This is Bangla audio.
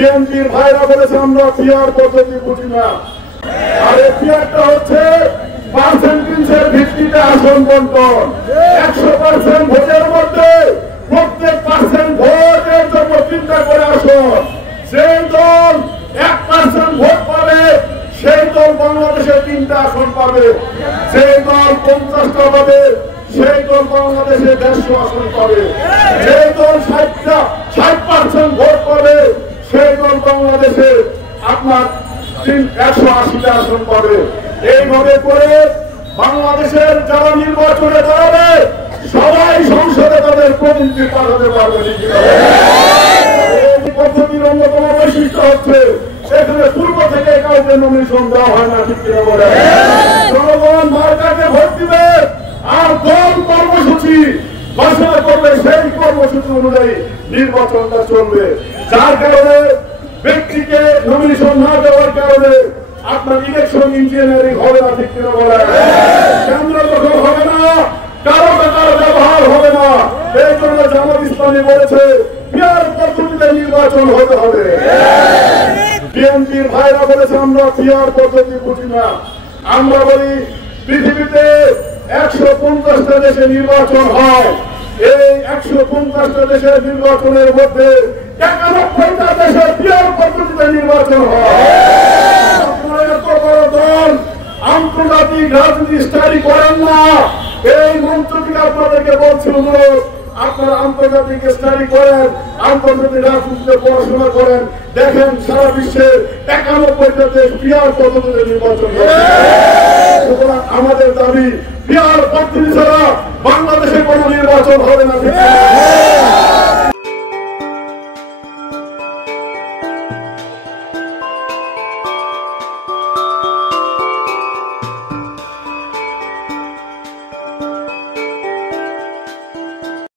বিএনপির ভাইরা বলেছে আমরা পিয়ার পদ্ধতি বুঝি না। আর এই পিয়ারটা হচ্ছে পার্সেন্টেজের ভিত্তিতে আসন বন্টন। 100% ভোটের মধ্যে প্রত্যেক পার্সেন্ট ভোটের জন্য 3টা করে আসন। সেই দল 1% ভোট পাবে সেই দল বাংলাদেশে 3টা আসন পাবে। সেই দল 50টা পাবে সেই দল বাংলাদেশে 150 আসন পাবে। সেই দল 60% ভোট পাবে সেই দল বাংলাদেশে আপনার 180টা আসন পাবে। এইভাবে করে বাংলাদেশের যারা নির্বাচনে দাঁড়াবে সবাই সংসদে তাদের প্রতিনিধি পাঠাতে পারবে। এই পদ্ধতির অন্যতম বৈশিষ্ট্য হচ্ছে এখানে পূর্ব থেকে কাউকে নমিনেশন দেওয়া হয় না, ঠিক কিনা বলে? জনগণ মার্কাকে ভোট দিবে আর দল কর্মসূচি ঘোষণা করবে, সেই কর্মসূচি অনুযায়ী নির্বাচনটা চলবে। যার কারণে ব্যক্তিকে নমিনেশন না দেওয়ার কারণে আপনার ইলেকশন ইঞ্জিনিয়ারিং হবে না, ঠিক কিনা বলে? কেন্দ্র দখল হবে না, কারো কারো ব্যবহার হবে না। এই জন্য জামাত ইসলামী বলেছে পিয়ার পদ্ধতিতে নির্বাচন হতে হবে। বিএনপির ভাইরা বলেছে আমরা পিয়ার পদ্ধতি বুঝি না। আমরা বলি পৃথিবীতে 150টা দেশে নির্বাচন হয়। এই 150টা দেশের নির্বাচনের মধ্যে 91টা দেশে পিয়ার পদ্ধতিতে নির্বাচন হয়। আপনারা এত বড় দল আন্তর্জাতিক রাজনীতি স্টাডি করেন না, এই মন্ত্রীকে আপনাদেরকে বলছি অনুরোধ, আপনারা আন্তর্জাতিক স্টাডি করেন, আন্তর্জাতিক রাজনীতিতে পড়াশোনা করেন, দেখেন সারা বিশ্বের 91টা দেশ পিয়ার পদ্ধতিতে নির্বাচন করে। সুতরাং আমাদের দাবি পিয়ার পদ্ধতি ছাড়া বাংলাদেশে কোনো নির্বাচন হবে না।